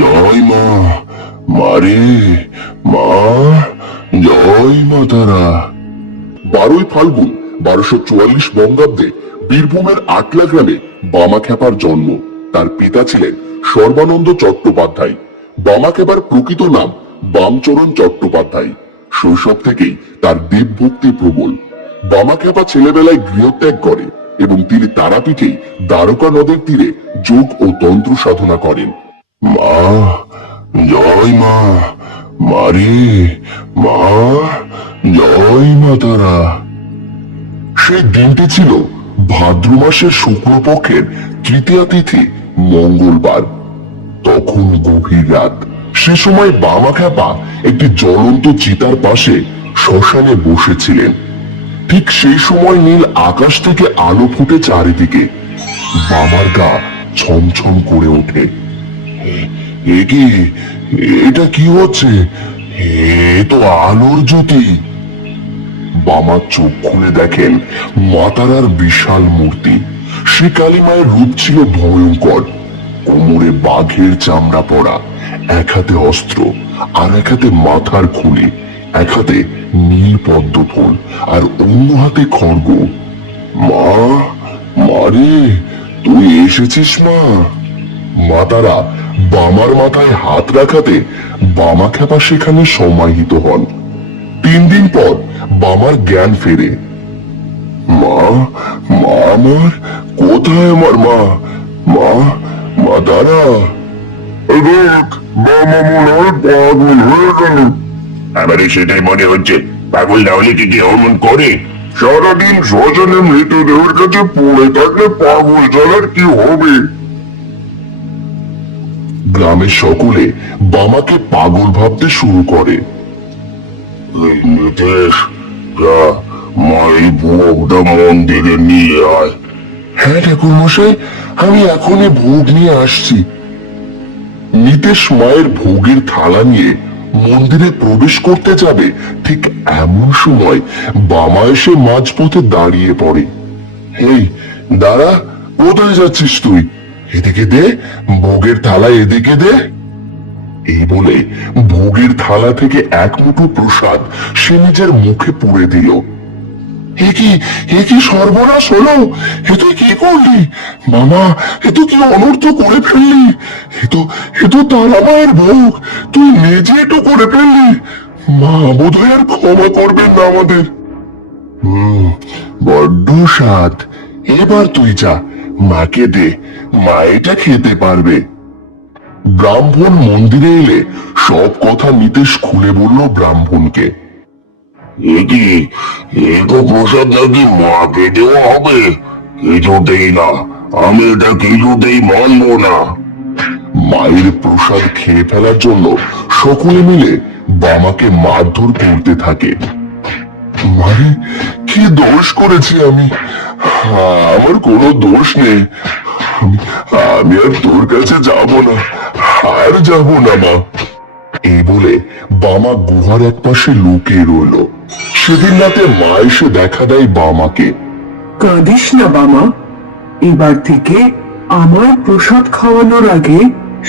জয় মা, মারে মা, জয় মা তারা। 12ই ফাল্গুন 1244 বঙ্গাব্দে বীরভূমের আটলা গ্রামে বামাখ্যাপার জন্ম। তার পিতা ছিলেন সর্বানন্দ চট্টোপাধ্যায়। বামাখ্যাপার প্রকৃত নাম বামচরণ চট্টোপাধ্যায়। শৈশব থেকেই তার দেবভক্তি প্রবল। বামাখ্যাপা ছেলেবেলায় গৃহত্যাগ করে এবং তিনি তারাপীঠে দ্বারকা নদের তীরে যোগ ও তন্ত্র সাধনা করেন। মা, জয় মা, মারে মা, জয় মা তারা। সেই দিনটি ছিল ভাদ্র মাসের শুক্লপক্ষের তৃতীয়া তিথি মঙ্গলবার। তখন গভীর রাত। সে সময় বামাখ্যাপা একটি জ্বলন্ত চিতার পাশে শ্মশানে বসেছিলেন। ঠিক সেই সময় নীল আকাশ থেকে আলো ফুটে চারিদিকে। বাবার গা ছমছম করে ওঠে। এ কি, এটা কি হচ্ছে? এ তো আলোর জ্যোতি। বামা চোখ খুলে দেখেন মাতারার বিশাল মূর্তি। সে কালীমায়ের রূপ ছিল ভয়ঙ্কর। কোমরে বাঘের চামড়া পরা, এক হাতে অস্ত্র আর এক হাতে মাথার খুলি, এক হাতে নীল পদ্ম ফুল আর অন্য হাতে খড়গ। মা, মারে, তুই এসেছিস মা? মাতারা বামার মাথায় হাত রাখাতে বামাখ্যাপা সেখানে সমাহিত হন। 3 দিন পর বামার জ্ঞান ফেরে। মা, মা আমার, কোথায় আমার মা? মা, মা তারা। দেখ, বামা মনে হয় পাগল হয়ে গেল। আমারও সেটাই মনে হচ্ছে। পাগল না হলে কি অমন করে? সারাদিন শ্মশানে মৃতদেহের কাছে পড়ে থাকলে পাগল ছাড়ার কি হবে? গ্রামের সকলে বামাকে পাগল ভাবতে শুরু করে। নিতেশ, যা মা এই ভোগটা মন্দিরে নিয়ে আয়। হ্যাঁ ঠাকুর মশাই, আমি এখনই ভোগ নিয়ে আসছি। নিতেশ মায়ের ভোগের থালা নিয়ে মন্দিরে প্রবেশ করতে যাবে, ঠিক এমন সময় বামা এসে মাঝপথে দাঁড়িয়ে পড়ে। এই দাঁড়া, কোথায় যাচ্ছিস তুই? এদিকে দে, ভোগের থালা এদিকে দে। এই বলে ভোগের থালা থেকে এক মুঠো প্রসাদ সে নিজের মুখে পুরে দিল। এ কি সর্বনাশ হলো? এ তুই কি করলি মামা? এ তো কি অনর্থ করে ফেললি? এ তো তারা মায়ের ভোগ, তুই নিজে তো করে ফেললি। মা বোধহয় আর ক্ষমা করবেন না আমাদের। বড্ড স্বাদ। এবার তুই যা, মাকে দে, মা এটা খেতে পারবে। ব্রাহ্মণ মন্দিরে এলে সব কথা নিতেশ খুলে বলল ব্রাহ্মণকে। এ তো প্রসাদ নাকি মাকে দেওয়া হবে? কিছুতেই না, আমি এটা কিছুতেই মানবো না। মায়ের প্রসাদ খেয়ে ফেলার জন্য সকলে মিলে বামাকে মারধর করতে থাকে। মারে, কি দোষ করেছি আমি? আমার কোনো দোষ নেই। আমি আর তোর কাছে যাব না, আর যাব না মা। এই বলে বামা গুহার এক পাশে লুকিয়ে রইল। সেদিন রাতে মা এসে দেখা দেয় বামাকে। কাঁদিস না বামা, এবার থেকে আমার প্রসাদ খাওয়ানোর আগে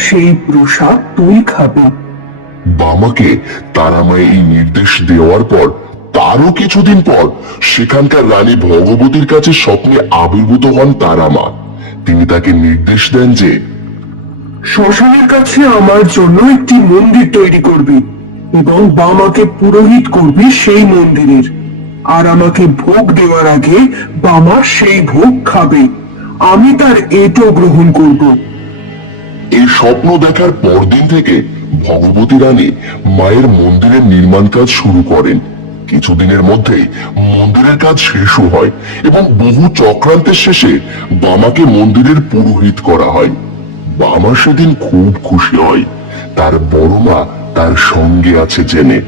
সেই প্রসাদ তুই খাবি। বামাকে তারামায় এই নির্দেশ দেওয়ার পর তারও কিছুদিন পর সেখানকার রানী ভগবতীর কাছে স্বপ্নে আবির্ভূত হন তারামা। তিনি তাকে নির্দেশ দেন যে শ্মশানের কাছে আমার জন্য একটি মন্দির তৈরি করবি এবং বামাকে পুরোহিত করবি সেই মন্দিরের। আর আমাকে ভোগ দেওয়ার আগে বামা সেই ভোগ খাবে। আমি তার এটো গ্রহণ করব। এই স্বপ্ন দেখার পরদিন থেকে ভগবতী রানী মায়ের মন্দিরের নির্মাণ কাজ শুরু করেন। কিছুদিনের মধ্যেই মন্দিরের কাজ শেষও হয় এবং বহু চক্রান্তের শেষে বামাকে মন্দিরের পুরোহিত করা হয়। বামা সেদিন খুব খুশি হয়, তার বড় মা তার সঙ্গে আছে জেনে।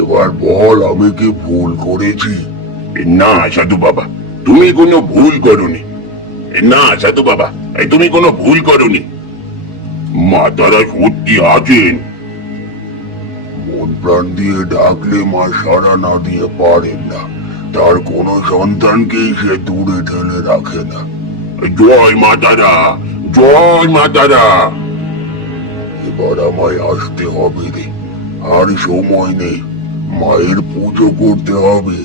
এবার বল, আমি কি ভুল করেছি? না সাধু বাবা, তুমি কোনো ভুল করোনি। না সাধু বাবা, তুমি কোনো ভুল করোনি। মা তারা সত্যি আছেন। মন প্রাণ দিয়ে ডাকলে মা সাড়া না দিয়ে পারেন না। তার কোনো সন্তানকেই সে দূরে ঠেলে রাখে না। জয় মা তারা, জয় মা তারা। এবার আমায় আসতে হবে রে, আর সময় নেই, মায়ের পুজো করতে হবে।